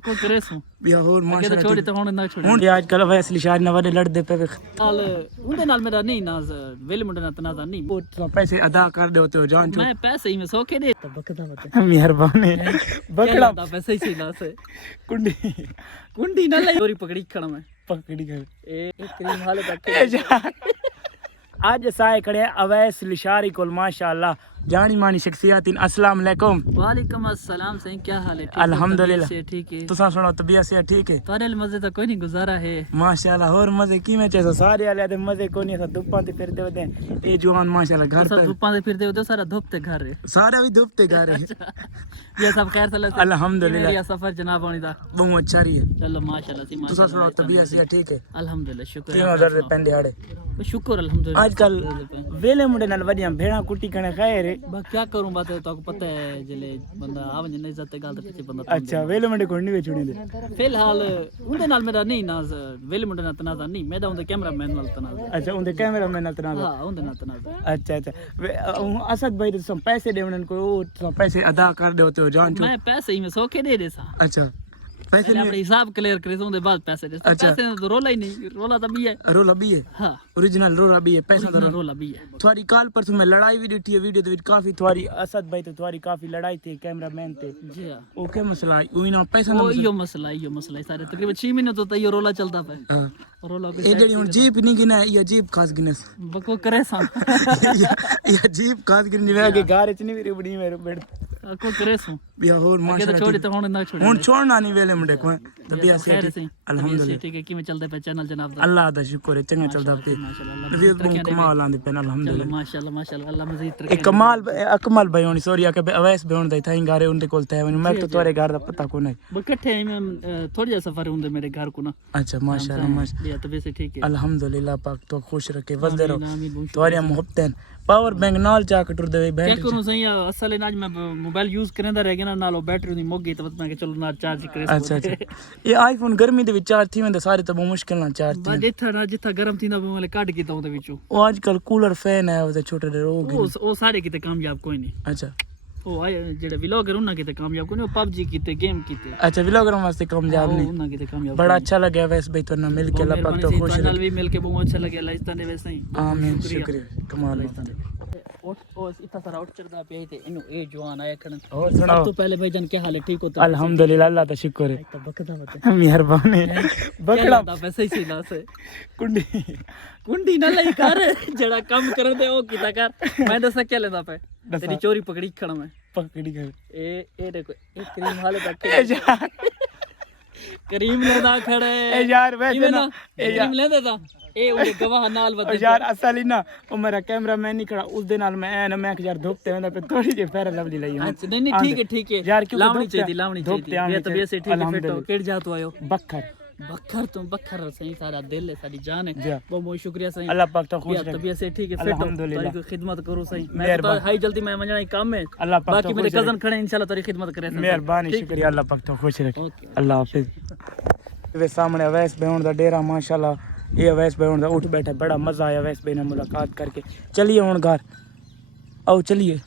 कोई करे सो ਵੀ ਹੋਰ ਅੱਗੇ ਤਾਂ ਮਾਸ਼ਾਅੱਲਾ ਛੋੜੀ ਤੇ ਹੁਣ ਨਾ ਛੋੜੀ ਹੁਣ ਅੱਜ ਕੱਲ ਵੈਸੇ ਲਿਸ਼ਾਰ ਨਵਾਂ ਲੜਦੇ ਪਏ ਨਾਲ ਉਹਦੇ ਨਾਲ ਮੇਰਾ ਨਹੀਂ ਨਾਜ਼ ਵੇਲ ਮੁੰਡੇ ਨਾਲ ਤਨਾਜ਼ਾ ਨਹੀਂ ਉਹ ਪੈਸੇ ਅਦਾ ਕਰ ਦਿਓ ਤੇ ਜਾਨ ਚੋ ਮੈਂ ਪੈਸੇ ਹੀ ਮੈਂ ਸੋਕੇ ਦੇ ਬਕਦਾ ਬਤਾ ਮਿਹਰਬਾਨੀ ਬਕੜਾ ਦਾ ਪੈਸੇ ਹੀ ਸੀ ਨਾ ਸੇ ਕੁੰਡੀ ਕੁੰਡੀ ਨਾ ਲਈ ਚੋਰੀ ਪਕੜੀ ਖੜਾ ਮੈਂ ਪਕੜੀ ਗਏ ਇਹ ਕਰੀਮ ਹਾਲੇ ਤੱਕ आज साए खड़े अवैस लिशारी कोल माशाअल्लाह जानी मानी शख्सियत अस्सलाम वालेकुम वालेकुम अस्सलाम सही क्या हाल है अल्हम्दुलिल्लाह ठीक है तुसा सुनो तबीयत से ठीक है तारे मजे तो कोई नहीं गुजारा है माशाअल्लाह और मजे की में चाहे सारे वाले दे मजे कोनी सा धुप्पा ते फिरदे होते ए जवान माशाअल्लाह घर पे धुप्पा ते फिरदे होते सारा धुपते घर है सारे भी धुपते घर है ये सब खैर सलाह अल्हम्दुलिल्लाह ये सफर जनाब होनी दा बहुत अच्छा रही है चलो माशाअल्लाह सी तुसा सुनो तबीयत से ठीक है अल्हम्दुलिल्लाह शुक्र तीन हजार रुपए पेंदे हाड़े शुक्र अल्हम्दुलिल्लाह आजकल वेले मुंडे नाल वडियां भेड़ा कुटी कने खैर है बस क्या करूं बात तो पता है जले बंदा आवन नहीं जाते गाल ते पीछे बंदा अच्छा वेले मुंडे कोई नहीं बेचुनी दे फिलहाल उनदे नाल मेरा नहीं नाज वेले मुंडे नाल तनाजा नहीं मेरा उनदे कैमरामैन नाल तनाजा अच्छा उनदे कैमरामैन नाल तनाजा हां उनदे नाल तनाजा अच्छा अच्छा असद भाई तो पैसे देवनन को वो पैसे अदा कर दो तो जान चो मैं पैसे ही में सौखे दे सा अच्छा पैसे अपने हिसाब क्लियर करे तो उनदे बाद पैसे दे पैसे तो रोला ही नहीं रोला तो भी है रोला भी है हां ओरिजिनल रोला भी है पैसा तो रोला भी है थोड़ी काल पर मैं लड़ाई भी देखी है वीडियो तो काफी थोड़ी असद भाई तो थोड़ी काफी लड़ाई थी कैमरामैन थे जी हां ओ क्या मसला है वही ना पैसा ना यो मसला सारे तकरीबन 6 महीने तो ये रोला चलता पे हां रोला ए जेडी हुन जीप नहीं गिना या जीप खास गिनस बको करे सा या जीप खास गिन वे के गारे च नहीं मेरी बड़ी मेरे बेड को करे सो बिया और माशाल्लाह छोड़ी तो हुन ना छोड़ी हुन छोड़ना नहीं वेले मुंडे को तबीयत से अल्हम्दुलिल्लाह ठीक है कि मैं चलदे पे चैनल जनाब दा अल्लाह दा शुक्र है चंगा चलदा पे माशाल्लाह कमाल आंदे पे अल्हम्दुलिल्लाह माशाल्लाह अल्लाह मजीद तरक्की एक कमाल अकमल भाई होनी सॉरी आके अवैस बे होंदा था गारे उनके कोल थे मैं तो तोरे घर दा पता को नहीं इकट्ठे में थोड़ी जा सफर हुंदे मेरे घर को ना अच्छा माशाल्लाह माशाल्लाह तबीयत से ठीक है अल्हम्दुलिल्लाह पाक तो खुश रखे वसदे रहो तोरे मोहब्बतें पावर बैंक नाल जा के टुर दे बैठ क्या करूं सही असल आज मैं मोबाइल यूज करदा रह गया ना नालो बैटरी दी मुक गई तो मैं चलो ना चार्ज करे अच्छा अच्छा ये आईफोन गर्मी दे विच चार्ज थी वेंदे सारे तो बहुत मुश्किल ना चार्ज थी बस इथा ना जिथा गर्म थींदा मैं काट कीता ओदे विचो ओ आजकल कूलर फैन है ओदे छोटे दे रोग ओ सारे किते कामयाब कोई नहीं अच्छा ओ जेडे व्लॉगर उन्ना किते कामयाब कोई नहीं पबजी किते गेम किते अच्छा व्लॉगर वास्ते कामयाब नहीं उन्ना किते कामयाब बड़ा अच्छा लगा वैसे भाई तो ना मिल के अल्लाह पाक तो खुश नाल भी मिल के बहुत अच्छा लगे अल्लाह इस्ताने वैसे ही आमीन शुक्रिया कमाल ओ इतना सारा उठ चढ़दा पे ते इनु ए जवान आया खन और सुनाओ तो पहले भाईजान क्या हाल है ठीक हो तो अल्हम्दुलिल्लाह अल्लाह का शुक्र है तो बकदा बता मेहरबानी बकड़ा दा पैसे ही ना से कुंडी कुंडी ना लई कर जेड़ा काम कर दे ओ कीता कर मैं दस क्या लेदा पे तेरी चोरी पकड़ी खड़ा मैं पकड़ी गए ए देखो ए क्रीम हाले तक करीम लेदा खड़े ए यार वैसे ना ए क्रीम ले देता ए उनके गवाह नाल बता यार असल ही ना ओ मेरा कैमरामैन नहीं खड़ा उस दे नाल मैं यार धोपते वेंदा पे थोड़ी जे फेर लवली लई अच्छा नहीं ठीक है यार क्यों लावनी चाहिए ये तबीयत से ठीक है फिट हो केड़ जा तो आयो बखर तुम बखर सही सारा दिल है सारी जान है बहुत बहुत शुक्रिया सही अल्लाह पाक तो खुश रखे तबीयत से ठीक है फिट हो तारी खिदमत करो सही मैं तो हाई जल्दी मैं मंजना काम में अल्लाह पाक बाकी मेरे कजन खड़े इंशाल्लाह तारी खिदमत करे मेहरबानी शुक्रिया अल्लाह पाक तो खुश रखे अल्लाह हाफिज वे सामने अवैस बेउन दा डेरा माशाल्लाह ये अवैस बेउन दा उठ बैठा बड़ा मजा आया अवैस भाई ने मुलाकात करके चलिए हुन घर आओ चलिए